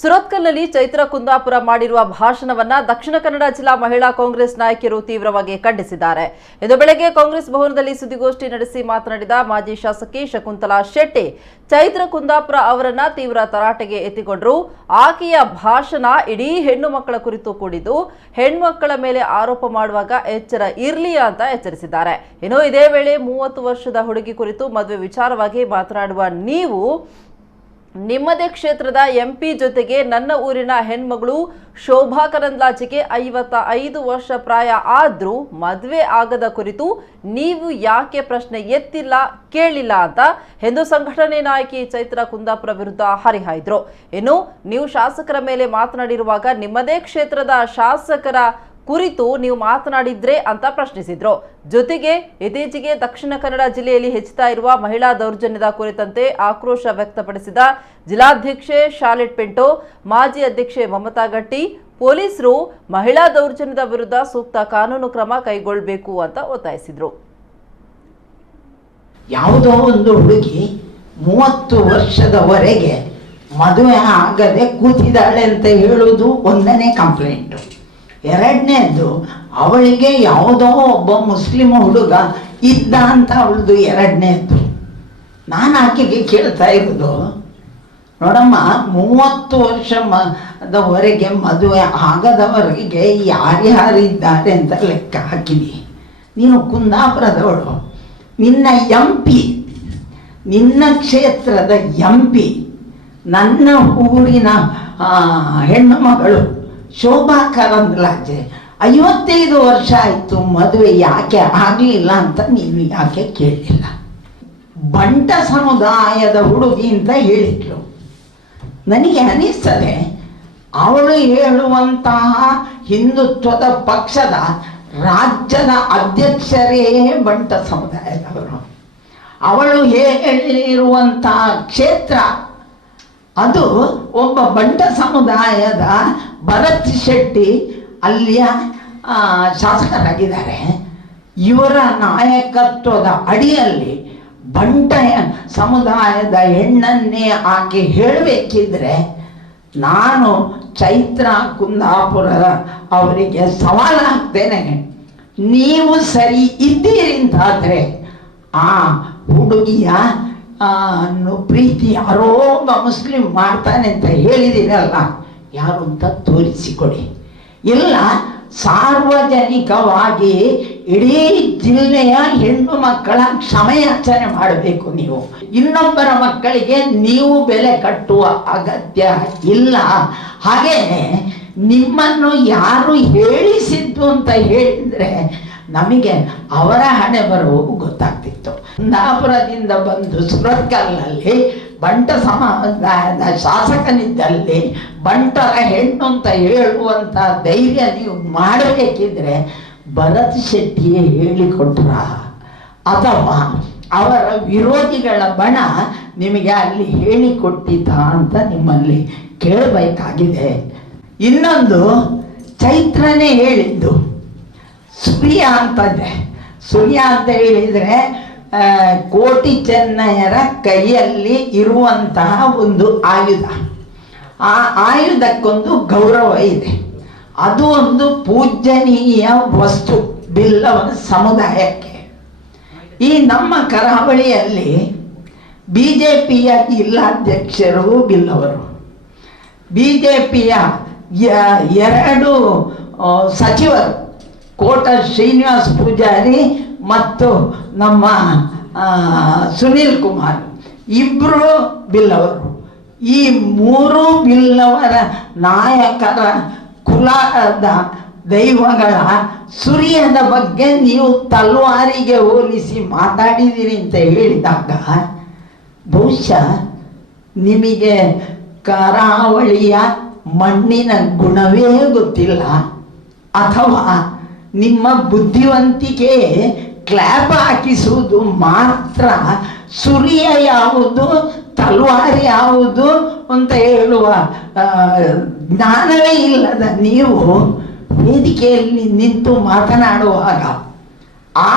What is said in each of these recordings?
ಸುರತ್ಕಲ್ನಲ್ಲಿ ಚೈತ್ರ ಕುಂದಾಪುರ ಮಾಡಿರುವ ಭಾಷಣವನ್ನ ದಕ್ಷಿಣ ಕನ್ನಡ ಜಿಲ್ಲಾ ಮಹಿಳಾ ಕಾಂಗ್ರೆಸ್ ನಾಯಕಿಯರು ತೀವ್ರವಾಗಿ ಖಂಡಿಸಿದ್ದಾರೆ. ಇಂದು ಬೆಳಗ್ಗೆ ಕಾಂಗ್ರೆಸ್ ಭವನದಲ್ಲಿ ಸುದ್ದಿಗೋಷ್ಠಿ ನಡೆಸಿ ಮಾತನಾಡಿದ ಮಾಜಿ ಶಾಸಕಿ ಶಕುಂತಲಾ ಶೆಟ್ಟಿ, ಚೈತ್ರ ಕುಂದಾಪುರ ಅವರನ್ನ ತೀವ್ರ ತರಾಟೆಗೆ ಎತ್ತಿಕೊಂಡರು. ಆಕೆಯ ಭಾಷಣ ಇಡೀ ಹೆಣ್ಣು ಮಕ್ಕಳ ಕುರಿತು ಕೂಡಿದ್ದು, ಹೆಣ್ಮಕ್ಕಳ ಮೇಲೆ ಆರೋಪ ಮಾಡುವಾಗ ಎಚ್ಚರ ಇರಲಿ ಅಂತ ಎಚ್ಚರಿಸಿದ್ದಾರೆ. ಇನ್ನು ಇದೇ ವೇಳೆ 30 ವರ್ಷದ ಹುಡುಗಿ ಕುರಿತು ಮದುವೆ ವಿಚಾರವಾಗಿ ಮಾತನಾಡುವ ನೀವು ನಿಮ್ಮದೇ ಕ್ಷೇತ್ರದ ಎಂಪಿ ಜೊತೆಗೆ ನನ್ನ ಊರಿನ ಹೆಣ್ಮಗಳು ಶೋಭಾ ಕರಂದ್ಲಾಜೆಗೆ 55 ವರ್ಷ ಪ್ರಾಯ ಆದ್ರೂ ಮದುವೆ ಆಗದ ಕುರಿತು ನೀವು ಯಾಕೆ ಪ್ರಶ್ನೆ ಎತ್ತಿಲ್ಲ ಕೇಳಿಲ್ಲ ಅಂತ ಹಿಂದೂ ಸಂಘಟನೆ ನಾಯಕಿ ಚೈತ್ರ ಕುಂದಾಪುರ ವಿರುದ್ಧ ಹರಿಹಾಯ್ದ್ರು. ಇನ್ನು ನೀವು ಶಾಸಕರ ಮೇಲೆ ಮಾತನಾಡಿರುವಾಗ ನಿಮ್ಮದೇ ಕ್ಷೇತ್ರದ ಶಾಸಕರ ಕುರಿತು ನೀವು ಮಾತನಾಡಿದ್ರೆ ಅಂತ ಪ್ರಶ್ನಿಸಿದ್ರು. ಜೊತೆಗೆ ಇತ್ತೀಚೆಗೆ ದಕ್ಷಿಣ ಕನ್ನಡ ಜಿಲ್ಲೆಯಲ್ಲಿ ಹೆಚ್ಚುತ್ತಾ ಇರುವ ಮಹಿಳಾ ದೌರ್ಜನ್ಯದ ಕುರಿತಂತೆ ಆಕ್ರೋಶ ವ್ಯಕ್ತಪಡಿಸಿದ ಜಿಲ್ಲಾಧ್ಯಕ್ಷೆ ಶಾಲೆಟ್ ಪಿಂಟೋ, ಮಾಜಿ ಅಧ್ಯಕ್ಷೆ ಮಮತಾ ಗಟ್ಟಿ, ಪೊಲೀಸರು ಮಹಿಳಾ ದೌರ್ಜನ್ಯದ ವಿರುದ್ಧ ಸೂಕ್ತ ಕಾನೂನು ಕ್ರಮ ಕೈಗೊಳ್ಳಬೇಕು ಅಂತ ಒತ್ತಾಯಿಸಿದ್ರು. ಯಾವುದೋ ಒಂದು ಹುಡುಗಿ 30 ವರ್ಷದವರೆಗೆ ಮದುವೆ ಆಗದೆ ಕೂತಿದ್ದಾಳೆ ಅಂತ ಹೇಳುವುದು ಒಂದನೇ ಕಂಪ್ಲೇಂಟು. ಎರಡನೇದು, ಅವಳಿಗೆ ಯಾವುದೋ ಒಬ್ಬ ಮುಸ್ಲಿಂ ಹುಡುಗ ಇದ್ದ ಅಂತ ಅವಳದು ಎರಡನೇದು. ನಾನು ಆಕೆಗೆ ಕೇಳ್ತಾ ಇರೋದು, ನೋಡಮ್ಮ, 30 ವರ್ಷದವರೆಗೆ ಮದುವೆ ಆಗದವರೆಗೆ ಯಾರ್ಯಾರಿದ್ದಾರೆ ಅಂತ ಲೆಕ್ಕ ಹಾಕಿದಿ. ನೀನು ಕುಂದಾಪುರದವಳು, ನಿನ್ನ ಎಂಪಿ, ನಿನ್ನ ಕ್ಷೇತ್ರದ ಎಂಪಿ, ನನ್ನ ಊರಿನ ಹೆಣ್ಣು ಮಗಳು ಶೋಭಾ ಕರಂದ್ಲಾಜೆ 55 ವರ್ಷ ಆಯಿತು, ಮದುವೆ ಯಾಕೆ ಆಗಲಿಲ್ಲ ಅಂತ ನೀನು ಯಾಕೆ ಕೇಳಲಿಲ್ಲ? ಬಂಟ ಸಮುದಾಯದ ಹುಡುಗಿ ಅಂತ ಹೇಳಿದ್ಲು. ನನಗೆ ಅನಿಸ್ತದೆ ಅವಳು ಹೇಳುವಂತಹ ಹಿಂದುತ್ವದ ಪಕ್ಷದ ರಾಜ್ಯದ ಅಧ್ಯಕ್ಷರೇ ಬಂಟ ಸಮುದಾಯದವರು. ಅವಳು ಹೇಳಿರುವಂತಹ ಕ್ಷೇತ್ರ ಅದು ಒಬ್ಬ ಬಂಟ ಸಮುದಾಯದ ಭರತ್ ಶೆಟ್ಟಿ ಅಲ್ಲಿಯ ಶಾಸಕರಾಗಿದ್ದಾರೆ. ಇವರ ನಾಯಕತ್ವದ ಅಡಿಯಲ್ಲಿ ಬಂಟ ಸಮುದಾಯದ ಹೆಣ್ಣನ್ನೇ ಆಕೆ ಹೇಳಬೇಕಿದ್ರೆ ನಾನು ಚೈತ್ರ ಕುಂದಾಪುರ ಅವರಿಗೆ ಸವಾಲು ಹಾಕ್ತೇನೆ. ನೀವು ಸರಿ ಇದ್ದೀರಿ ಅಂತಾದರೆ ಆ ಹುಡುಗಿಯ ಪ್ರೀತಿ ಯಾರೋ ಒಬ್ಬ ಮುಸ್ಲಿಂ ಮಾಡ್ತಾನೆ ಅಂತ ಹೇಳಿದಿರಲ್ಲ, ಯಾರು ಅಂತ ತೋರಿಸಿಕೊಡಿ. ಇಲ್ಲ, ಸಾರ್ವಜನಿಕವಾಗಿ ಇಡೀ ಜಿಲ್ಲೆಯ ಹೆಣ್ಣು ಮಕ್ಕಳ ಕ್ಷಮೆಯಾಚನೆ ಮಾಡಬೇಕು. ನೀವು ಇನ್ನೊಬ್ಬರ ಮಕ್ಕಳಿಗೆ ನೀವು ಬೆಲೆ ಕಟ್ಟುವ ಅಗತ್ಯ ಇಲ್ಲ. ಹಾಗೇನೆ ನಿಮ್ಮನ್ನು ಯಾರು ಹೇಳಿಸಿದ್ದು ಅಂತ ಹೇಳಿದ್ರೆ ನಮಗೆ ಅವರ ಹಣೆ ಬರುವುದು ಗೊತ್ತಾಗ್ತಿತ್ತು. ಕುಂದಾಪುರದಿಂದ ಬಂದು ಸುರತ್ಕಲ್ನಲ್ಲಿ ಬಂಟ ಸಮುದಾಯದ ಶಾಸಕನಿದ್ದಲ್ಲಿ ಬಂಟರ ಹೆಣ್ಣು ಅಂತ ಹೇಳುವಂಥ ಧೈರ್ಯ ನೀವು ಮಾಡಬೇಕಿದ್ರೆ ಭರತ್ ಶೆಟ್ಟಿಯೇ ಹೇಳಿಕೊಟ್ರ ಅಥವಾ ಅವರ ವಿರೋಧಿಗಳ ಬಣ ನಿಮಗೆ ಅಲ್ಲಿ ಹೇಳಿಕೊಟ್ಟಿದ್ದ ಅಂತ ನಿಮ್ಮಲ್ಲಿ ಕೇಳಬೇಕಾಗಿದೆ. ಇನ್ನೊಂದು, ಚೈತ್ರನೇ ಹೇಳಿದ್ದು ಸೂರ್ಯ ಅಂತಂದರೆ, ಸೂರ್ಯ ಅಂತ ಹೇಳಿದರೆ ಕೋಟಿ ಚೆನ್ನಯರ ಕೈಯಲ್ಲಿ ಇರುವಂತಹ ಒಂದು ಆಯುಧ. ಆ ಆಯುಧಕ್ಕೊಂದು ಗೌರವ ಇದೆ. ಅದು ಒಂದು ಪೂಜನೀಯ ವಸ್ತು ಬಿಲ್ಲವನ ಸಮುದಾಯಕ್ಕೆ. ಈ ನಮ್ಮ ಕರಾವಳಿಯಲ್ಲಿ BJPಯ ಜಿಲ್ಲಾಧ್ಯಕ್ಷರು ಬಿಲ್ಲವರು, BJPಯ 2 ಸಚಿವರು ಕೋಟ ಶ್ರೀನಿವಾಸ ಪೂಜಾರಿ ಮತ್ತು ನಮ್ಮ ಸುನೀಲ್ ಕುಮಾರ್ ಇಬ್ಬರು ಬಿಲ್ಲವರು. ಈ 3 ಬಿಲ್ಲವರ ನಾಯಕರ ಕುಲದ ದೈವಗಳ ಸೂರ್ಯನ ಬಗ್ಗೆ ನೀವು ತಲ್ವಾರಿಗೆ ಹೋಲಿಸಿ ಮಾತಾಡಿದ್ದೀರಿ ಅಂತ ಹೇಳಿದಾಗ ಬಹುಶಃ ನಿಮಗೆ ಕರಾವಳಿಯ ಮಣ್ಣಿನ ಗುಣವೇ ಗೊತ್ತಿಲ್ಲ, ಅಥವಾ ನಿಮ್ಮ ಬುದ್ಧಿವಂತಿಕೆ ಕ್ಲಾಪ್ ಹಾಕಿಸುವುದು ಮಾತ್ರ ಸೂರ್ಯ ಯಾವುದು ತಲ್ವಾರ್ ಯಾವುದು ಅಂತ ಹೇಳುವ ಜ್ಞಾನವೇ ಇಲ್ಲದ ನೀವು ವೇದಿಕೆಯಲ್ಲಿ ನಿಂತು ಮಾತನಾಡುವಾಗ ಆ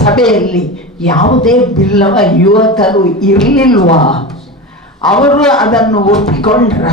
ಸಭೆಯಲ್ಲಿ ಯಾವುದೇ ಬಿಲ್ಲವ ಯುವಕರು ಇರಲಿಲ್ವಾ? ಅವರು ಅದನ್ನು ಒಪ್ಪಿಕೊಂಡ್ರ